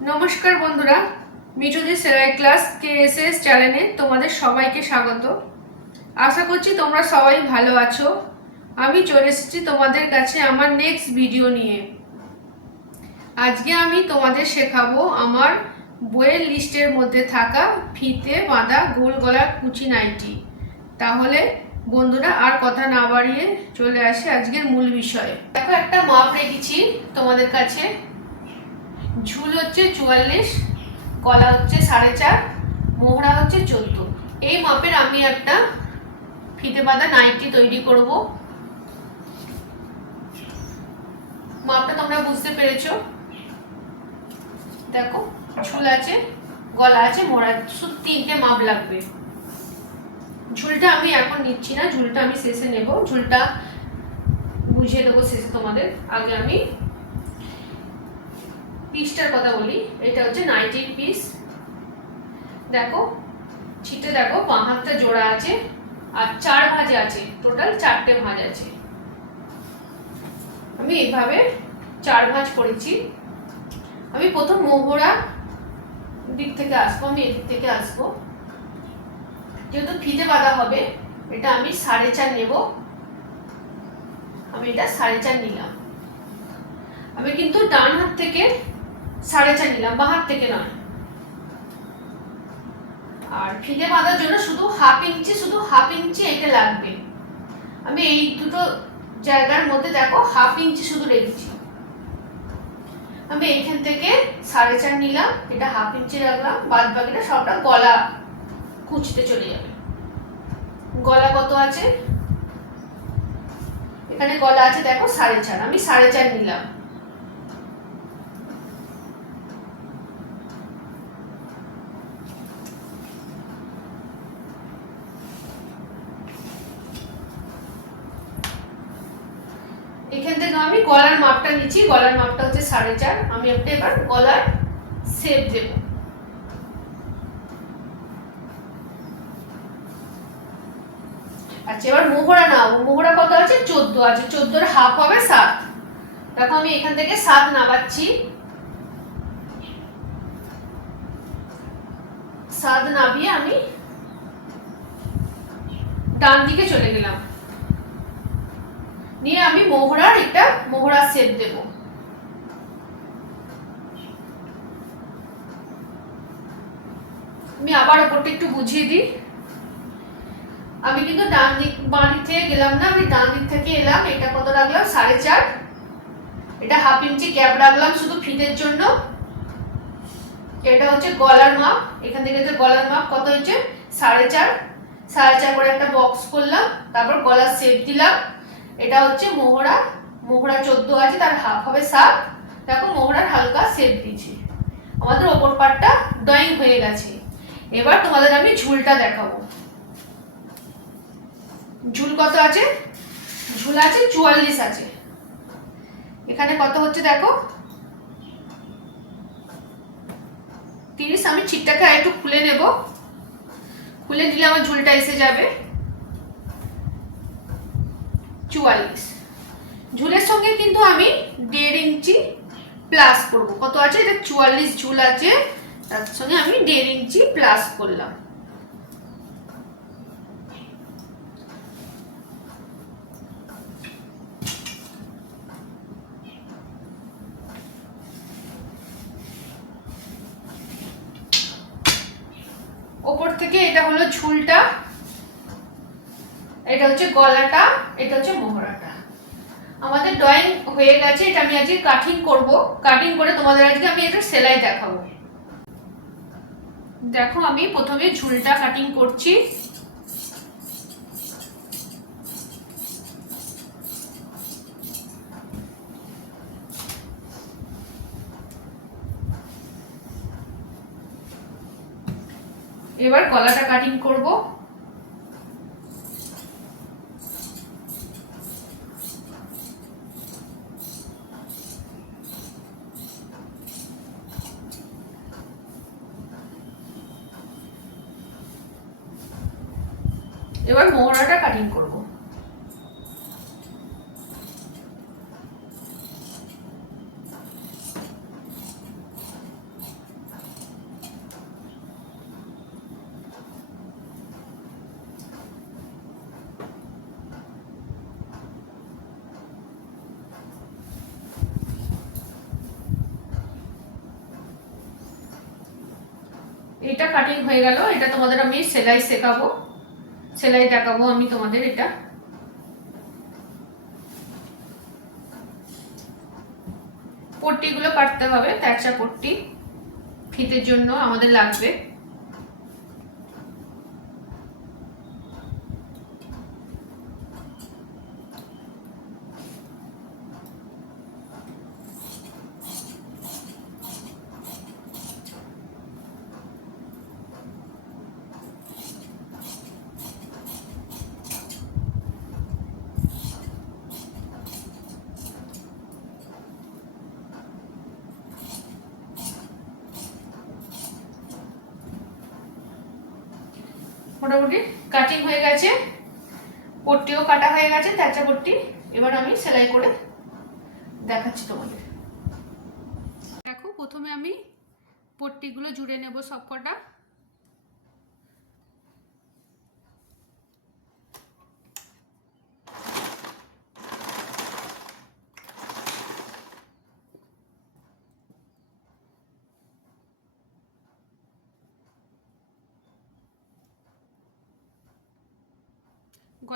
নমস্কার বন্ধুরা, মিঠুদি সেলাই ক্লাস কে এস এস চ্যানেলে তোমাদের সবাইকে স্বাগত। আশা করছি তোমরা সবাই ভালো আছো। আমি চলে এসেছি তোমাদের কাছে আমার নেক্সট ভিডিও নিয়ে। আজকে আমি তোমাদের শেখাবো আমার বইয়ের লিস্টের মধ্যে থাকা ফিতে বাঁধা গোল গলার কুচি নাইটি। তাহলে বন্ধুরা আর কথা না বাড়িয়ে চলে আসে আজকের মূল বিষয়ে। দেখো একটা মাপ রেখেছি তোমাদের কাছে। ঝুল হচ্ছে চুয়াল্লিশ গলা হচ্ছে সাড়ে চার, মোহরা হচ্ছে চোদ্দ। এই মাপের আমি একটা ফিতে বাঁধা নাইটি তৈরি করব। মাপটা তোমরা বুঝতে পেরেছ? দেখো, ঝুল আছে, গলা আছে মোড়া শুধু তিনটে মাপ লাগবে। ঝুলটা আমি এখন নিচ্ছি না, ঝুলটা আমি শেষে নেব। ঝুলটা বুঝিয়ে দেবো শেষে তোমাদের, আগে আমি পিসটার কথা বলি, এটা হচ্ছে নাইনটিন পিস দেখো, ছিটে দেখো বাঁ জোড়া আছে, আর চার ভাঁজ আছে টোটাল চারটে ভাঁজ আছে। আমি এইভাবে চার ভাঁজ করেছি। আমি প্রথম মোহরা দিক থেকে আসব, আমি এদিক থেকে আসব। যেহেতু ফিতে বাঁধা হবে, এটা আমি সাড়ে চার নেব। আমি এটা সাড়ে চার নিলাম। আমি কিন্তু ডান হাত থেকে সাড়ে চার নিলাম বা হাত থেকে নয়। আর ফিতে বাঁধার জন্য শুধু হাফ ইঞ্চি, শুধু হাফ ইঞ্চি এটা লাগবে। আমি এই দুটো জায়গার মধ্যে দেখো, হাফ ইঞ্চি শুধু রেখেছি। আমি এইখান থেকে সাড়ে চার নিলাম, এটা হাফ ইঞ্চি রাখলাম, বাদ বাকিটা সবটা গলা কুচতে চলে যাবে। গলা কত আছে? এখানে গলা আছে, দেখো, সাড়ে চার। আমি সাড়ে চার নিলাম এখান থেকে আমি গলার মাপটা নিচ্ছি, গলার মাপটা হচ্ছে সাড়ে চার। আমি একটা এবার গলার শেপ দেব। আচ্ছা এবার মোহরা নাও। মোহরা কত আছে? চোদ্দ। আছে চোদ্দোর হাফ হবে সাত। দেখো, আমি এখান থেকে সাত নামাচ্ছি। সাত নামিয়ে আমি ডান দিকে চলে গেলাম। নিয়ে আমি মোহরার একটা মোহরা সেট দেব। আমি আবার ওপরটা একটু বুঝিয়ে দিই। আমি কিন্তু ডান দিক, বাঁ দিক থেকে গেলাম না, আমি ডান দিক থেকে এলাম, এটা কত রাখলাম? সাড়ে চার। এটা হাফ ইঞ্চি গ্যাপ রাখলাম শুধু ফিতের জন্য। এটা হচ্ছে গলার মাপ। এখান থেকে যে গলার মাপ কত হচ্ছে সাড়ে চার। সাড়ে চার করে একটা বক্স করলাম, তারপর গলার শেপ দিলাম। এটা হচ্ছে মোহরা মোহরা চোদ্দ আছে, তার হাফ হবে সাত। দেখো মোহরার হালকা শেপ দিয়েছি। আমাদের ওপর পাটটা ড্রয়িং হয়ে গেছে। এবার তোমাদের আমি ঝুলটা দেখাবো। ঝুল কত আছে? ঝুল আছে চুয়াল্লিশ আছে। এখানে কত হচ্ছে দেখো? তিরিশ, আমি ছিটটাকে একটু খুলে নেব। খুলে দিলে আমার ঝুলটা এসে যাবে। চুয়াল্লিশ। ঝুলের সঙ্গে কিন্তু আমি দেড় ইঞ্চি প্লাস করব। কত আছে? এটা চুয়াল্লিশ ঝুল আছে। তার সঙ্গে আমি দেড় ইঞ্চি প্লাস করলাম। ওপর থেকে এটা হলো ঝুলটা। এটা হচ্ছে গলাটা, এটা হচ্ছে মোহরাটা। আমাদের ড্রয়িং হয়ে গেছে, এটা আমি আজকে কাটিং করব। কাটিং করে তোমাদের আজকে আমি এটা সেলাই দেখাবো। দেখো আমি প্রথমে ঝুলটা কাটিং করছি। এবার গলাটা কাটিং করব। এবার মোহরাটা কাটিং করব। এটা কাটিং হয়ে গেল এটা তোমাদের আমি সেলাই শেখাবো। সেলাই দেখাবো আমি তোমাদের এটা। পট্টিগুলো কাটতে হবে একটা পট্টি। ফিতের জন্য আমাদের লাগবে। মোটামুটি কাটিং হয়ে গেছে, পট্টিও কাটা হয়ে গেছে তেচা পট্টি। এবার আমি সেলাই করে দেখাচ্ছি তোমাদের। দেখো, প্রথমে আমি পট্টিগুলো জুড়ে নেব সব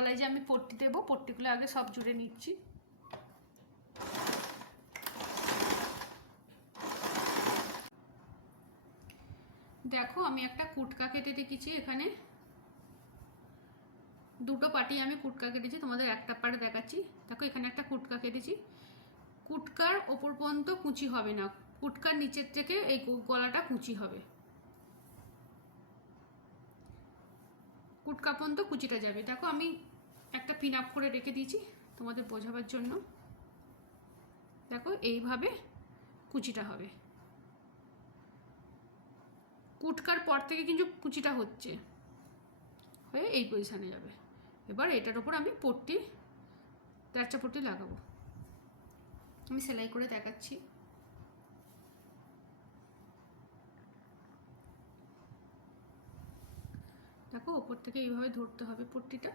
গলায় আমি পট্টি দেবো, পট্টিগুলো আগে সব জুড়ে নিচ্ছি। দেখো, আমি একটা কুটকা কেটে রেখেছি এখানে। দুটো পাটি আমি কুটকা কেটেছি, তোমাদের একটা পাড়ে দেখাচ্ছি। দেখো, এখানে একটা কুটকা কেটেছি। কুটকার ওপর পর্যন্ত কুচি হবে না। কুটকার নিচের থেকে এই গলাটা কুচি হবে। কুটকা পর্যন্ত কুচিটা যাবে। দেখো, আমি একটা পিন আপ করে রেখে দিয়েছি তোমাদের বোঝাবার জন্য। দেখো, এইভাবে কুচিটা হবে। কুটকার পর থেকে কিন্তু কুচিটা হচ্ছে। হয়ে এই পজিশানে যাবে। এবার এটার ওপর আমি পট্টি, তেরচা পট্টি লাগাবো। আমি সেলাই করে দেখাচ্ছি। দেখো, ওপর থেকে এইভাবে ধরতে হবে পট্টিটা।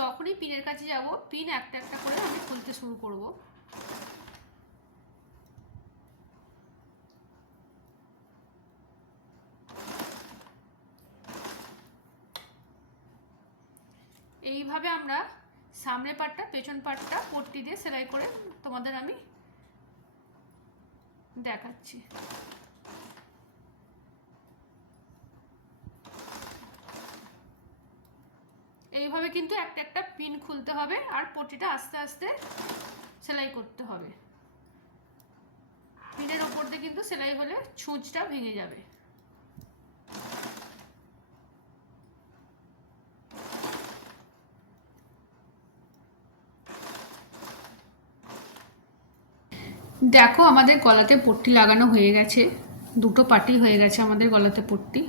যখনই পিনের কাছে যাব, পিন একটা একটা করে আমি খুলতে শুরু করব। এইভাবে আমরা সামনের পাটটা, পেছন পাটটা, পট্টি দিয়ে সেলাই করে তোমাদের আমি দেখাচ্ছি। এইভাবে কিন্তু একটা একটা পিন খুলতে হবে আর পটিটা আস্তে আস্তে সেলাই করতে হবে। পিনের ওপর দিয়ে কিন্তু সেলাই হলে ছুঁচটা ভেঙে যাবে। দেখো আমাদের গলাতে পট্টি লাগানো হয়ে গেছে। দুটো পাটি হয়ে গেছে আমাদের গলাতে পট্টি।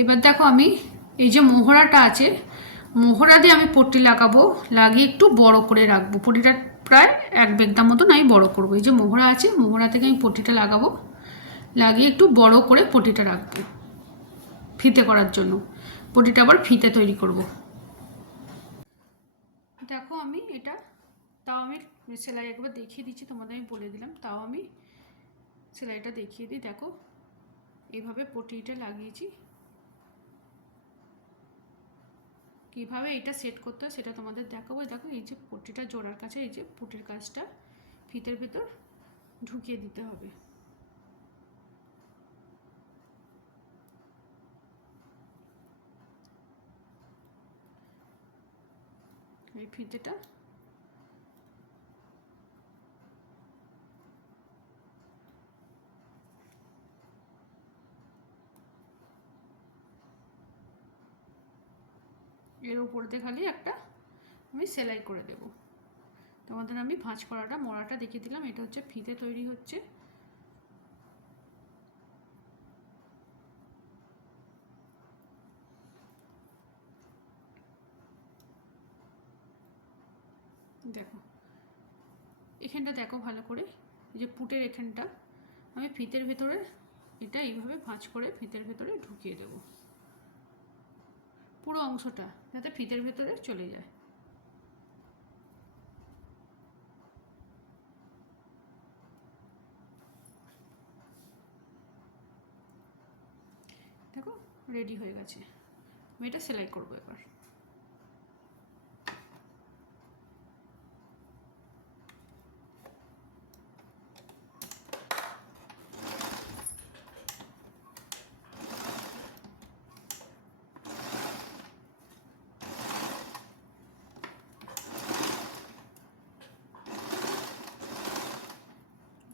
এবার দেখো আমি এই যে মোহরাটা আছে, মোহরা দিয়ে আমি পট্টি লাগাবো, লাগিয়ে একটু বড় করে রাখব। পট্টিটা প্রায় এক বেগদার মতন আমি বড় করব। এই যে মোহরা আছে, মোহরা থেকে আমি পট্টিটা লাগাবো, লাগিয়ে একটু বড় করে পট্টিটা রাখব ফিতে করার জন্য। পট্টিটা আবার ফিতে তৈরি করব। দেখো আমি এটা, তাও আমি সেলাই একবার দেখিয়ে দিচ্ছি, তোমাদের আমি বলে দিলাম। তাও আমি সেলাইটা দেখিয়ে দিই। দেখো এইভাবে পটিটা লাগিয়েছি। কীভাবে এটা সেট করতে হয় সেটা তোমাদের দেখাবো। দেখো, এই যে পটিটা জোড়ার কাছে, এই যে পুটির কাজটা ফিতের ভেতর ঢুকিয়ে দিতে হবে। এই ফিতেটা এর উপর দিয়ে খালি একটা আমি সেলাই করে দেব। তোমাদের আমি ভাঁজ করাটা, মরাটা দেখিয়ে দিলাম। এটা হচ্ছে ফিতে তৈরি হচ্ছে। দেখো, এখানটা দেখো ভালো করে। এই যে পুটের এখানটা, আমি ফিতের ভেতরে এটা এইভাবে ভাঁজ করে ফিতের ভেতরে ঢুকিয়ে দেব। পুরো অংশটা, যাতে ফিতের ভেতরে চলে যায়। দেখো রেডি হয়ে গেছে। আমি এটা সেলাই করব এবার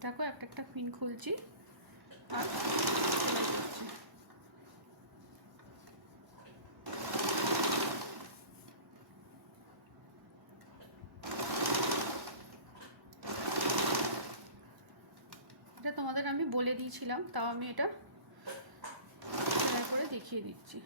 দেখো একটা একটা পিন খুলছি। এটা তোমাদের আমি বলে দিয়েছিলাম তাও আমি এটা করে দেখিয়ে দিচ্ছি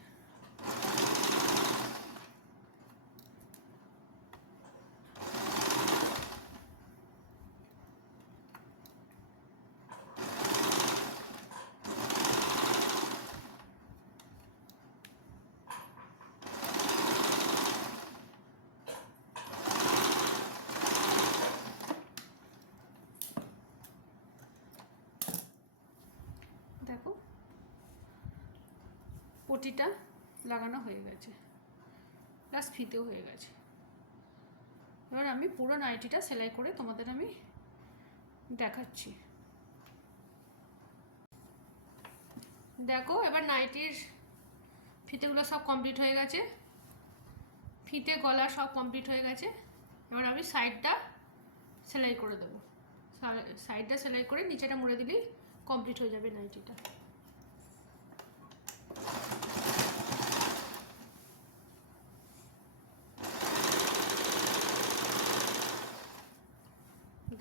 দেখো পটিটা লাগানো হয়ে গেছে। প্লাস ফিতেও হয়ে গেছে। এবার আমি পুরো নাইটিটা সেলাই করে তোমাদের আমি দেখাচ্ছি। দেখো, এবার নাইটির ফিতেগুলো সব কমপ্লিট হয়ে গেছে। ফিতে গলা সব কমপ্লিট হয়ে গেছে। এবার আমি সাইডটা সেলাই করে দেবো। সাইডটা সেলাই করে নিচেটা মুড়ে দিলেই কমপ্লিট হয়ে যাবে নাইটিটা।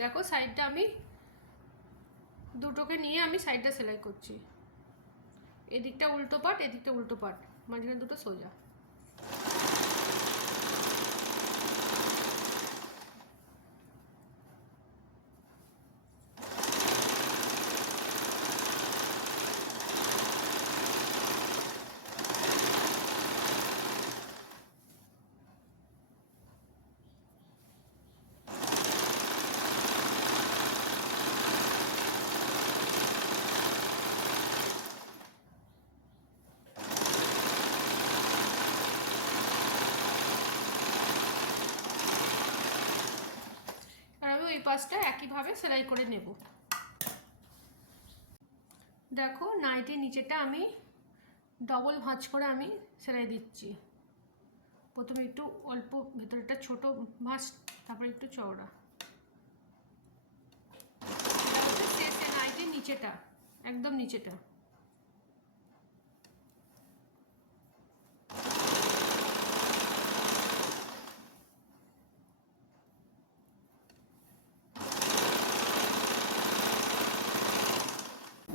দেখো সাইডটা আমি দুটোকে নিয়ে আমি সাইডটা সেলাই করছি। এদিকটা উল্টো পাট এদিকটা উল্টো পাট মাঝখানে দুটো সোজা। পাশটা একইভাবে সেলাই করে নেব। দেখো নাইটের নিচেটা আমি ডবল ভাঁজ করে আমি সেলাই দিচ্ছি। প্রথমে একটু অল্প ভেতরটা ছোট ভাঁজ, তারপরে একটু চওড়া। নাইটির নিচেটা একদম নিচেটা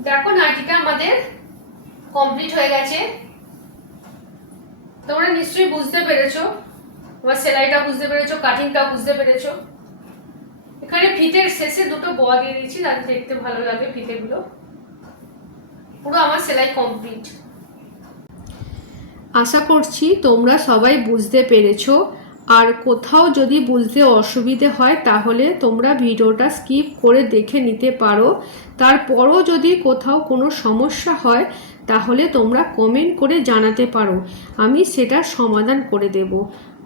দেখো নাইটিটা আমাদের কমপ্লিট হয়ে গেছে। তোমরা নিশ্চয়ই বুঝতে পেরেছ তোমার সেলাইটা বুঝতে পেরেছ কাটিংটাও বুঝতে পেরেছ। এখানে ফিতের শেষে দুটো ব দিয়ে দিয়েছি যাতে দেখতে ভালো লাগে ফিতেগুলো। পুরো আমার সেলাই কমপ্লিট আশা করছি তোমরা সবাই বুঝতে পেরেছ। আর কোথাও যদি বুঝতে অসুবিধে হয়, তাহলে তোমরা ভিডিওটা স্কিপ করে দেখে নিতে পারো। তারপরও যদি কোথাও কোনো সমস্যা হয়, তাহলে তোমরা কমেন্ট করে জানাতে পারো। আমি সেটা সমাধান করে দেব।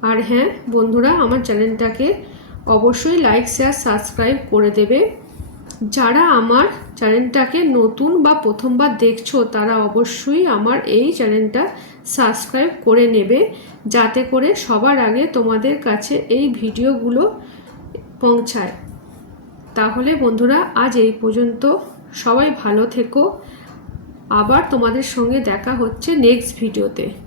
আর হ্যাঁ বন্ধুরা, আমার চ্যানেলটাকে অবশ্যই লাইক শেয়ার সাবস্ক্রাইব করে দেবে। যারা আমার চ্যানেলটাকে নতুন বা প্রথমবার দেখছ, তারা অবশ্যই আমার এই চ্যানেলটা সাবস্ক্রাইব করে নেবে। যাতে করে সবার আগে তোমাদের কাছে এই ভিডিওগুলো পৌঁছায়। তাহলে বন্ধুরা, আজ এই পর্যন্ত। সবাই ভালো থেকো। আবার তোমাদের সঙ্গে দেখা হচ্ছে নেক্সট ভিডিওতে